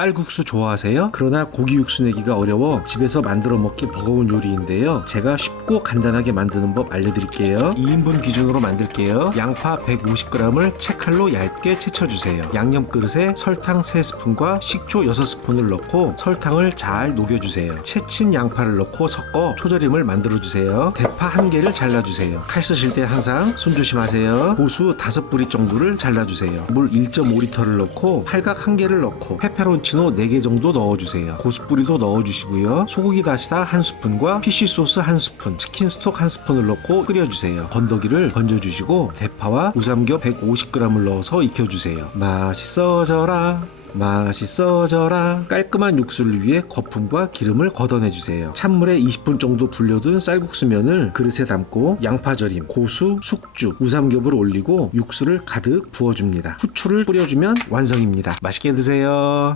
쌀국수 좋아하세요? 그러나 고기 육수 내기가 어려워 집에서 만들어 먹기 버거운 요리인데요. 제가 쉽고 간단하게 만드는 법 알려드릴게요. 2인분 기준으로 만들게요. 양파 150g을 채칼로 얇게 채쳐주세요. 양념 그릇에 설탕 3스푼과 식초 6스푼을 넣고 설탕을 잘 녹여주세요. 채친 양파를 넣고 섞어 초절임을 만들어주세요. 대파 한 개를 잘라주세요. 칼 쓰실 때 항상 손 조심하세요. 고수 5뿌리 정도를 잘라주세요. 물 1.5리터를 넣고 팔각 한 개를 넣고 페페론 치노 4개 정도 넣어주세요. 고수뿌리도 넣어주시고요. 소고기 다시다 한 스푼과 피쉬 소스 한 스푼, 치킨 스톡 한 스푼을 넣고 끓여주세요. 건더기를 건져주시고 대파와 우삼겹 150g을 넣어서 익혀주세요. 맛있어져라. 맛있어져라 깔끔한 육수를 위해 거품과 기름을 걷어내주세요 찬물에 20분 정도 불려둔 쌀국수면을 그릇에 담고 양파절임, 고수, 숙주, 우삼겹을 올리고 육수를 가득 부어줍니다 후추를 뿌려주면 완성입니다 맛있게 드세요